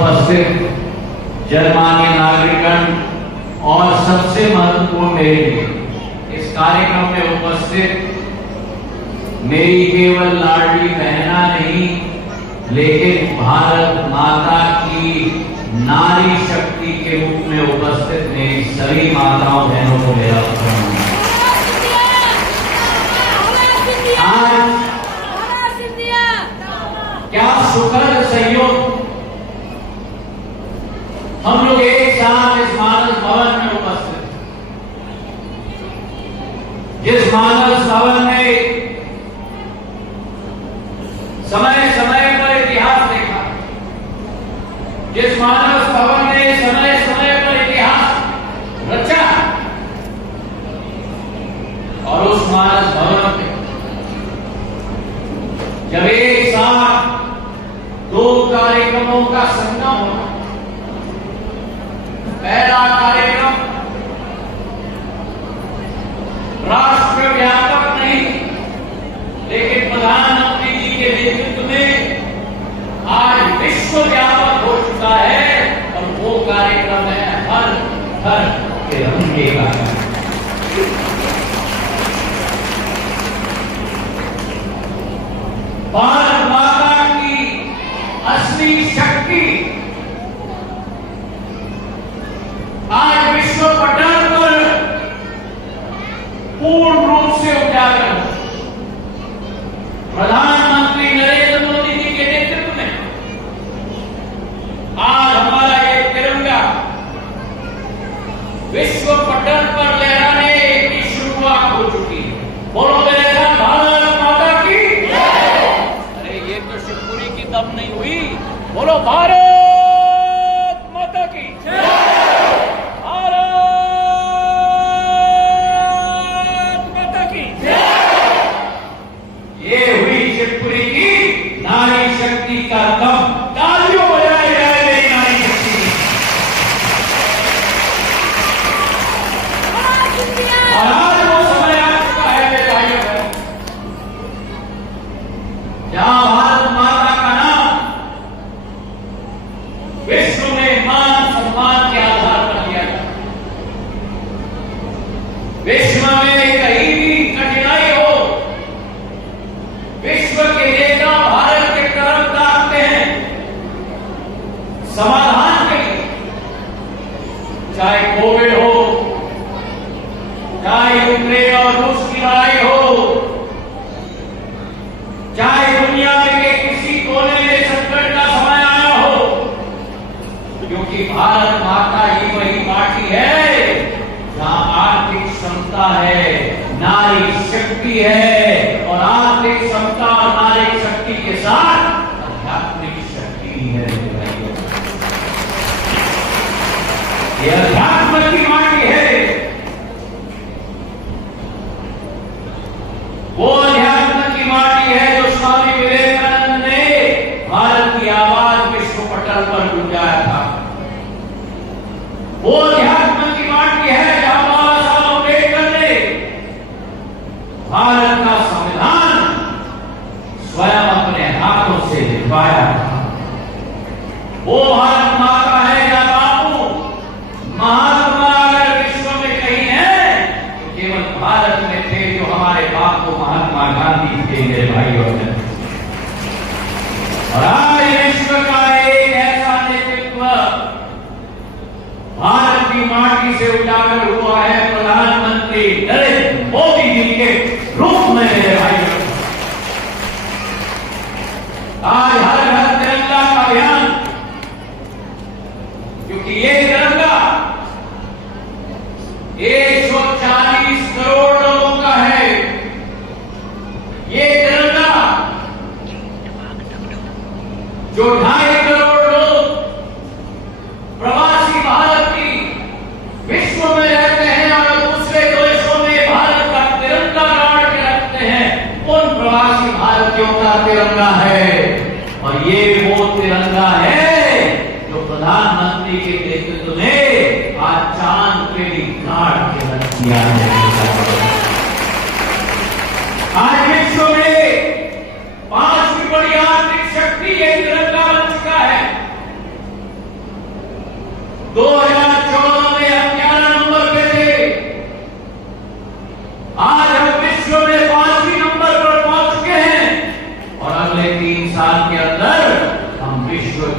उपस्थित जनमान्य नागरिकगण और सबसे महत्वपूर्ण मेरे लिए इस कार्यक्रम में उपस्थित मेरी केवल लाडली बहना नहीं, लेकिन भारत माता की नारी शक्ति के रूप में उपस्थित मेरी सभी माताओं बहनों को मेरा प्रणाम। आज क्या सुखद संयोग, हम लोग एक साथ इस मानस भवन में उपस्थित, जिस मानस भवन में समय समय पर इतिहास देखा, जिस मानस भवन ने समय समय पर इतिहास रचा, और उस मानस भवन में जब एक साथ दो कार्यक्रमों का संगम होना, पहला कार्यक्रम राष्ट्रव्यापक नहीं, लेकिन प्रधानमंत्री जी के नेतृत्व में आज विश्वव्यापक हो चुका है, और वो कार्यक्रम है हर घर तिरंगे का। भारत माता की असली शक्ति आज विश्व पटल पर पूर्ण रूप से उजागर है। प्रधानमंत्री नरेंद्र मोदी जी के नेतृत्व में आज हमारा ये तिरंगा विश्व पटल पर लहराने की शुरुआत हो चुकी है। बोलो मेरे साथ, भारत माता की। अरे ये तो शिवपुरी की दम नहीं हुई, बोलो भारत माता की। शिवपुरी की नारी शक्ति का दम, तालियों बजाई जाए मेरी नारी शक्ति की। और आज वो समय आ चुका है मेरे भाइयों बहनों, जहां भारत माता का नाम विश्व में मान सम्मान के आधार पर लिया जाता है। विश्व में कहीं भी कठिनाई हो, विश्व के नेता भारत के तरफ ताकते हैं समाधान के लिए। चाहे कोविड हो, चाहे यूक्रेन और रूस की लड़ाई हो, चाहे दुनिया के किसी कोने में संकट का समय आया हो, क्योंकि भारत माता ही वही पार्टी है जहां आर्थिक क्षमता है, नारी शक्ति है, और आर्थिक क्षमता और नारी शक्ति के साथ आध्यात्मिक शक्ति है। यह अध्यात्म की माटी है, वो अध्यात्म की माटी है जो स्वामी विवेकानंद ने भारत की आवाज विश्व पटल पर गूंजाया था। वो अध्यात्म की माटी है जहां बाबा साहब अम्बेडकर ने भारत का संविधान स्वयं अपने हाथों से लिखवाया था। वो भारत माता है या बापू महात्मा अगर विश्व में कहीं है तो केवल भारत में थे, जो हमारे बापू महात्मा गांधी थे मेरे भाइयों ने। और आज विश्व का एक ऐसा नेतृत्व भारत की माटी से उजागर हुआ है प्रधानमंत्री नरेंद्र मोदी जी के रूप में मेरे भाइयों। आज हर घर तिरंगा का अभियान, क्योंकि ये तिरंगा 140 करोड़ लोगों का है। ये तिरंगा जो 2.5 करोड़ लोग प्रवासी भारत की विश्व में रहते हैं और दूसरे देशों में भारत का तिरंगा गाड़ के रखते हैं, उन प्रवासी भारतीयों का तिरंगा है। और ये वो तिरंगा है जो प्रधानमंत्री के नेतृत्व में आज चांद पे भी गाड़ के रख दिया है। आज विश्व में 5वीं बड़ी आर्थिक शक्ति ये तिरंगा बन चुका है।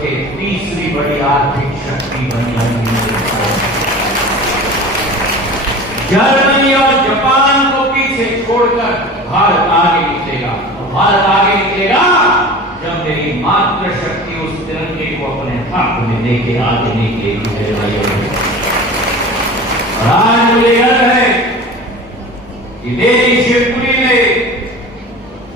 के तीसरी बड़ी आर्थिक शक्ति बन जाएगी। जर्मनी और जापान को पीछे छोड़कर भारत आगे निकलेगा, और भारत आगे निकलेगा जब मेरी मातृ शक्ति उस तिरंगे को अपने हाथ में लेके आगे निकलेगी मेरे भाइयों। और आज मुझे गर्व है कि मेरी शिवपुरी में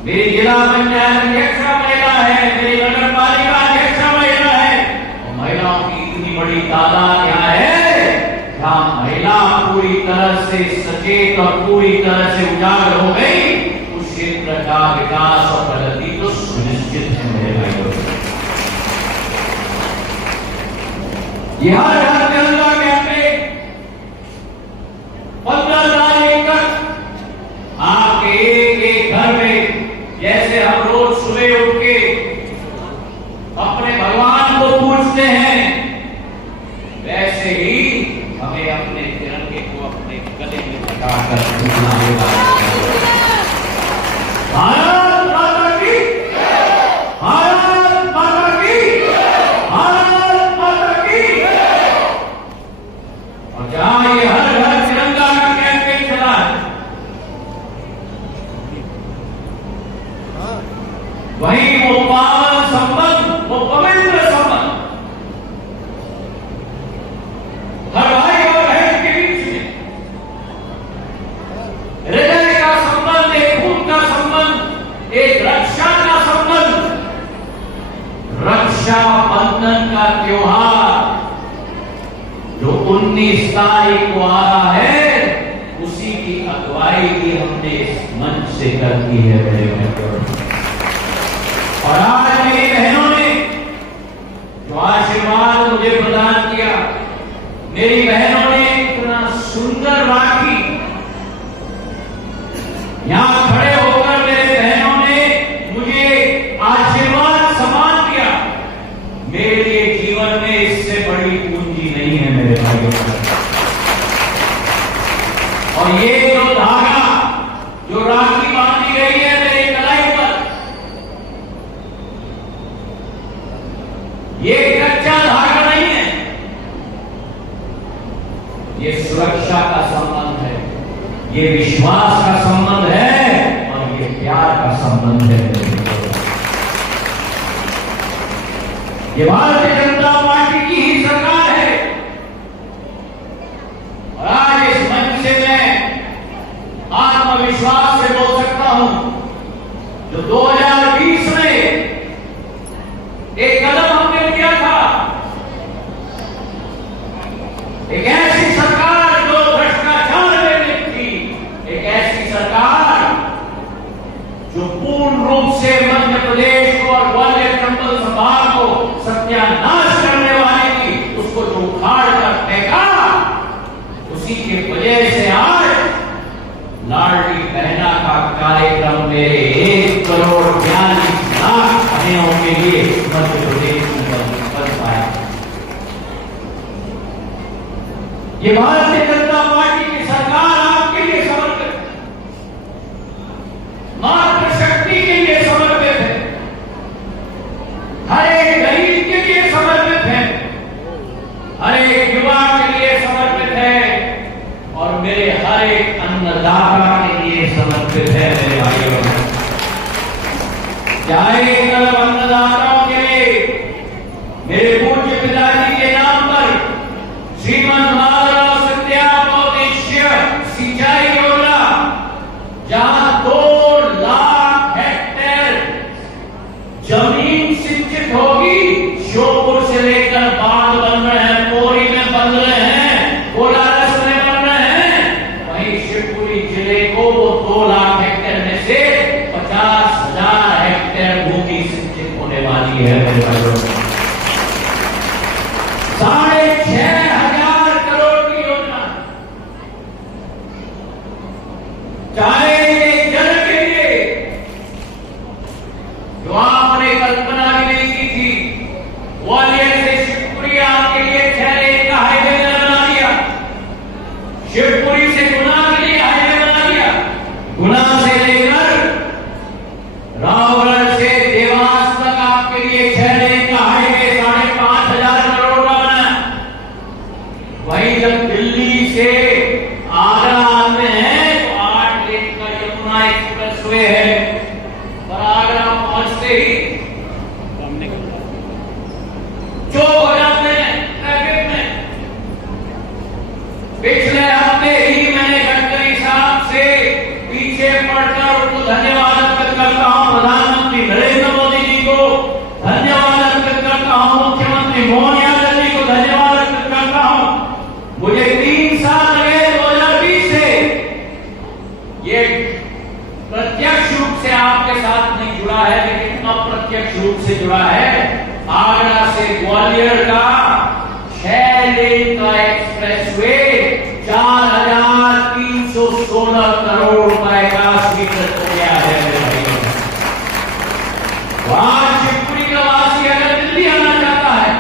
मेरी जिला पंचायत अध्यक्षा महिला है, मेरी नगर पालिका अध्यक्षा महिला है, और महिलाओं की इतनी बड़ी तादाद यहाँ है जहाँ महिला पूरी तरह से सचेत और पूरी तरह से उजागर हो गई, उस क्षेत्र का विकास और प्रगति तो सुनिश्चित है मेरे भाइयों। ये हर घर तिरंगा कैंपेन 15,000 एकड़ आपके एक घर में, जैसे हम रोज सुबह उठ के अपने भगवान को पूजते हैं, वैसे ही हमें अपने तिरंगे को अपने गले में लगाकर पूजना होगा। भारत माता की, भारत माता की, भारत माता की। और जहां ये हर घर तिरंगा का कैंपेन चला है, वहीं वो पावन संबंध, वो पवित्र संबंध हर भाई और बहन के बीच में हृदय का संबंध, एक खून का संबंध, एक रक्षा का संबंध, रक्षा बंधन का त्योहार जो 19 तारीख को आ रहा है, उसी की अगुवाई भी हमने इस मंच से कर दी है मेरे भाइयों। और आज मेरी बहनों ने जो आशीर्वाद मुझे प्रदान किया, मेरी बहनों ने इतना सुंदर राखी यहां खड़े होकर मेरे बहनों ने मुझे आशीर्वाद समान किया, मेरे लिए जीवन में इससे बड़ी पूंजी नहीं है मेरे भाइयों। और ये जो धागा, जो राखी बांधी गई है मेरी कलाई पर, ये कच्चा धागा नहीं है, ये सुरक्षा का संबंध है, ये विश्वास का संबंध है, और ये प्यार का संबंध है। ये भारतीय जनता पार्टी की ही सरकार है। और आज इस मंच से मैं आत्मविश्वास से बोल सकता हूं, जो 2020 में एक कदम हमने किया था, एक ऐसी सरकार जो भ्रष्टाचार में लिप्त थी, एक ऐसी सरकार जो पूर्ण रूप से मध्य प्रदेश को और ग्वालियर चंबल संभाग को सत्यानाश करने वाली थी, उसको जो उखाड़ कर फेंका, उसी के वजह से आज लाडली बहना का कार्यक्रम मेरे 1,42,00,000 बहनों के लिए मध्य प्रदेश में बन पाया। ये भारतीय जनता पार्टी की सरकार आपके लिए समर्पित, मातृ शक्ति के लिए समर्पित है, हर एक गरीब के लिए समर्पित है, हर एक युवा के लिए समर्पित है, और मेरे हर एक अन्नदाता के लिए समर्पित है मेरे भाइयों। चाहे एक तरफ अन्नदाताओं के लिए मेरे पूज्य पिताजी के नाम पर श्रीमंत माधवराव सिंधिया बहुउद्देशीय सिंचाई योजना, जहां 2 लाख हेक्टेयर जमीन सिंचित होगी, श्योपुर से लेकर बांध बन रहे हैं, पोरी में बन रहे हैं, कोलारस में बन रहे हैं, वहीं शिवपुरी जिले को वो 2 लाख हेक्टेयर में से 50,000 हेक्टेयर भूमि सिंचित होने वाली है मेरे भाइयों। 6,500 करोड़ से जुड़ा है। आगरा से ग्वालियर का 6 लेन का एक्सप्रेसवे 4,316 करोड़ रुपए का स्वीकृत हो गया है। वहां शिवपुरी का वासी अगर दिल्ली आना चाहता है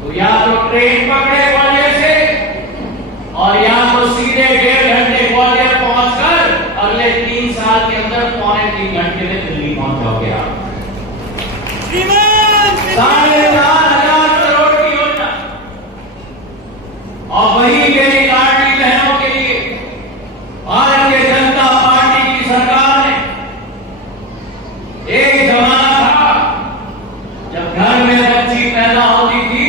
तो या तो ट्रेन पकड़े ग्वालियर से और या तो सीधे 1.5 घंटे ग्वालियर पहुंचकर अगले 3 साल के अंदर 3.25 घंटे में दिल्ली पहुंच जाओगे आप। 4,500 करोड़ की योजना, और वही मेरी लाडली बहनों के लिए भारतीय जनता पार्टी की सरकार ने, एक जमाना था जब घर में बच्ची पैदा होती थी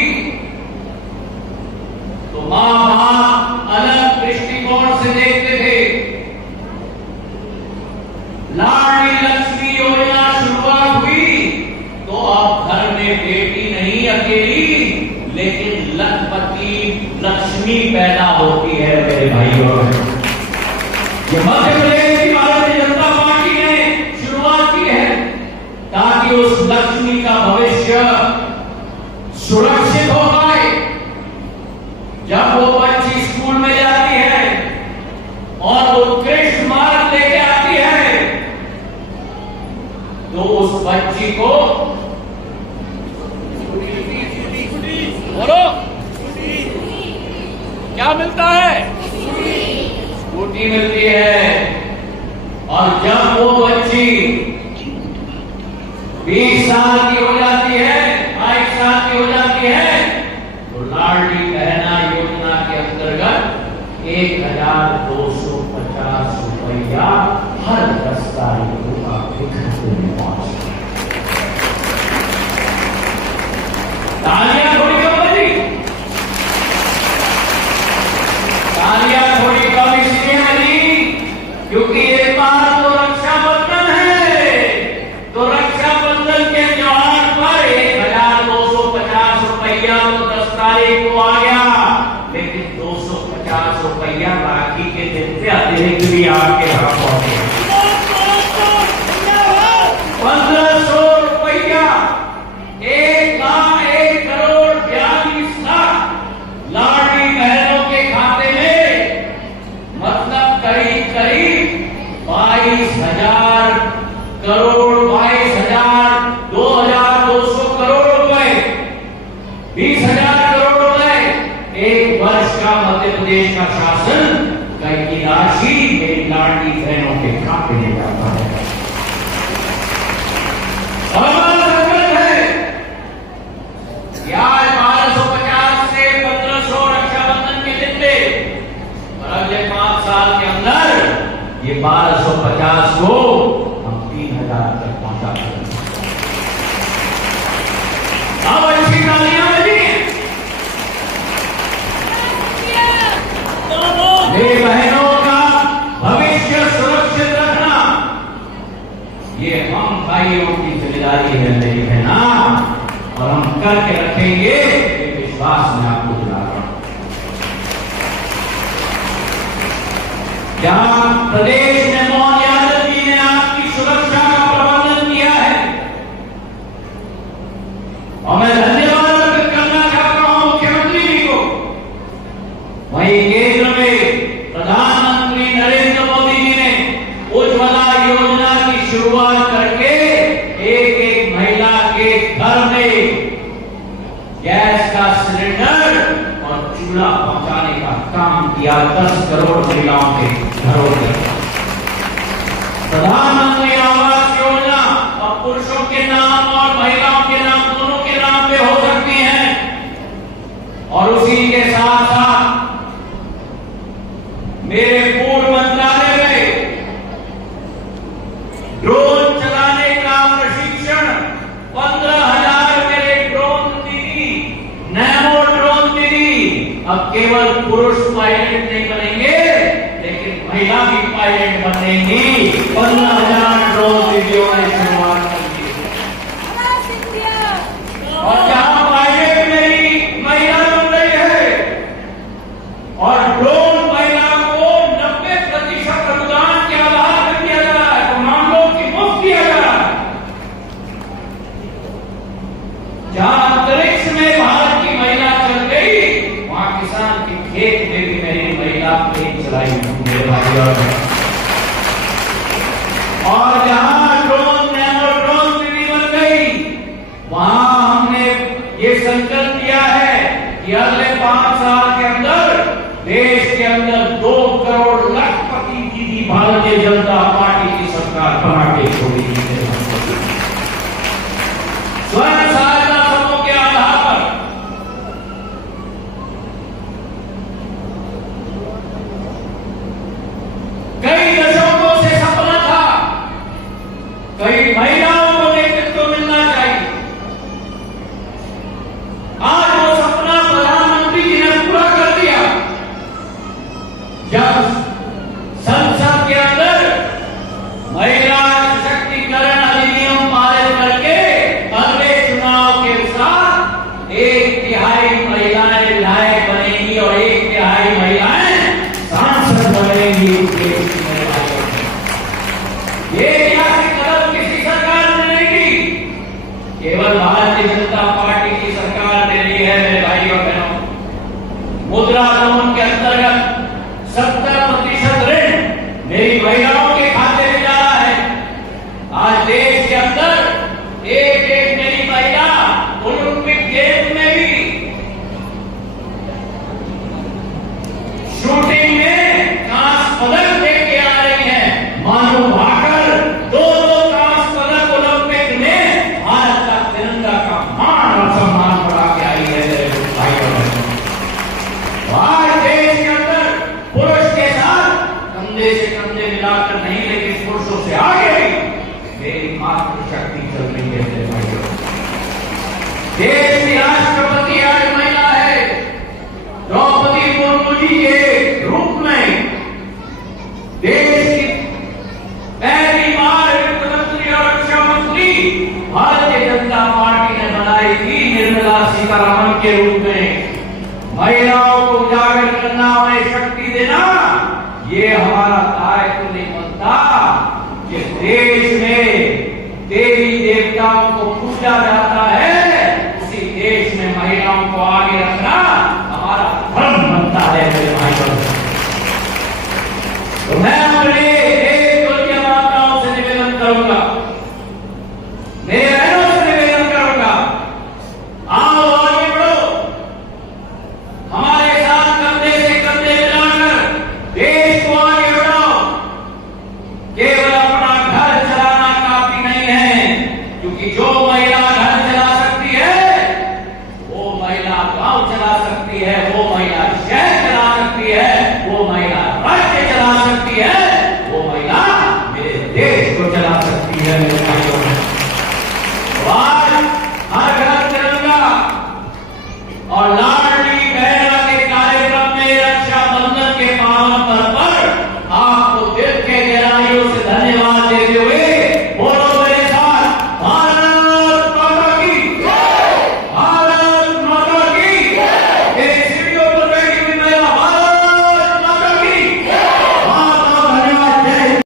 तो मां बाप अलग दृष्टिकोण से देखते थे। लाडली लक्ष्मी योजना शुरुआत हुई तो अब घर में बेटी नहीं अकेली लेकिन लखपति लक्ष्मी पैदा होती है मेरे भाइयों। ये मध्य प्रदेश की भारतीय जनता पार्टी ने शुरुआत की है ताकि उस लक्ष्मी का भविष्य सुरक्षित हो पाए। जब वो बच्ची स्कूल में जाती है और उत्कृष्ट मार्क लेके आती है तो उस बच्ची को बोलो क्या मिलता है? स्कूटी मिलती है। और जब वो बच्ची 20 साल की हो जाती है, 22 साल की हो जाती है तो लाडली बहना योजना के अंतर्गत 1,250 रुपया हर 10 तारीख को आपके खाते में पहुंचता है। तालियां थोड़ी कम बजी, तालियां थोड़ी कम इसलिए बजी क्योंकि एक बार तो रक्षाबंधन है, तो रक्षाबंधन के त्योहार पर 1,250 रुपया तो 10 तारीख को आ गया, लेकिन 250 रुपया राखी के दिन से अतिरिक्त भी आपके यहाँ पहुंचे। 1,500 रुपया 1,42,00,000 लाडली बहनों के खाते में, मतलब करीब 22,000 करोड़, 2,200 करोड़ रुपए, 20,000 करोड़ रुपए एक वर्ष का मध्य प्रदेश का शासन की राशि मेरी लाडली बहनों के खाते में जाता है। और हमारा संकल्प है कि आज 1,250 से 1,500 रक्षाबंधन के दिन पे और अगले 5 साल के अंदर ये 1,250 को हम 3,000 तक पहुंचा देंगे। अब अच्छी तालियां बजी। मेरी बहनों का भविष्य सुरक्षित रखना ये हम भाइयों की जिम्मेदारी है मेरी बहना, और हम करके रखेंगे, ये विश्वास में आपको दिला रहा हूं। जहां प्रदेश में मोहन यादव जी ने आपकी सुरक्षा का प्रबंधन किया है और मैं धन्यवाद अर्पित करना चाहता हूं मुख्यमंत्री जी को, वहीं केंद्र में प्रधानमंत्री नरेंद्र मोदी जी ने उज्ज्वला योजना की शुरुआत करके एक महिला के घर में गैस का सिलेंडर और चूल्हा पहुंचाने का काम किया 10 करोड़ महिलाओं के घरों में। प्रधानमंत्री आवास योजना अब पुरुषों के नाम और महिलाओं के नाम दोनों के नाम पे हो सकती है, और उसी के साथ साथ मेरे पूर्व मंत्रालय में ड्रोन चलाने का प्रशिक्षण 15,000 मेरे ड्रोन दीदी, नैनो ड्रोन दीदी अब केवल पुरुष पायलट नहीं बनेंगे लेकिन महिला भी पायलट बनेंगी। 15,000 ड्रोन दीदियों ने शुरुआत की। और जहां पायलट मेरी महिला बन रही है और ड्रोन महिला को 90% अनुदान के आधार पर दिया जा रहा है, कमांडो की मुफ्त दिया जा रहा है, लाई मेरे भाई और जहां ड्रोन नैनो ड्रोन दीदी बन गई, वहां हमने ये संकल्प लिया है कि अगले 5 साल के अंदर देश के अंदर 2 करोड़ लखपति दीदी भारतीय जनता पार्टी की सरकार बना के छोड़ेगी। स्वयं सहायता समूह के आधार पर कई दशकों से सपना था, कई महिलाओं को नेतृत्व मिलना चाहिए। आज वो सपना प्रधानमंत्री जी ने पूरा कर दिया जब संसद के अंदर महिला सशक्तिकरण अधिनियम पारित करके अगले चुनाव के साथ 1/3 महिलाएं विधायक बनेंगी और 1/3 महिलाएं सांसद बनेंगी। ये ऐतिहासिक कदम किसी सरकार ने नहीं ली, केवल भारतीय जनता पार्टी की सरकार ने ली है। मेरे भाइयों बहनों, मुद्रा लोन के अंतर्गत 70% ऋण मेरी महिलाओं के खाते में जा रहा है। आज देश के अंदर एक मेरी महिला ओलंपिक गेम में भी शूटिंग में कांस्य पदक लेके आ रही है। मानो भाकर 2 कांस्य पदक ओलंपिक में भारत का तिरंगा का मान और सम्मान बढ़ा के आई है। मेरे भाइयों आज देश के अंदर पुरुष के साथ कंधे से कंधे मिलाकर नहीं, लेकिन पुरुषों से आगे मेरी मातृशक्ति चल रही है। मेरे भाइयों, देश की राष्ट्रपति आज महिला है। द्रौपदी मुर्मू जी के रूप में देश की पहली बार वित्त मंत्री और रक्षा मंत्री भारतीय जनता पार्टी ने बनाई थी निर्मला सीतारमण के रूप में। महिलाओं को उजागर करना, उन्हें शक्ति देना, ये हमारा दायित्व नहीं बनता कि देश में देवी देवताओं को पूजा जाता है, उसी देश में महिलाओं को आगे रखना हमारा धर्म बनता है। मेरे भाइयों, तो मैं अपने देश के माताओं से निवेदन करूंगा, मेरे बहनों से निवेदन करूंगा, आओ आगे बढ़ो, हमारे साथ कंधे से कंधे मिलाकर देश को आगे बढ़ाओ। केवल अपना घर चलाना काफी नहीं है, क्योंकि जो महिला घर चला सकती है वो महिला गांव चला सकती है, वो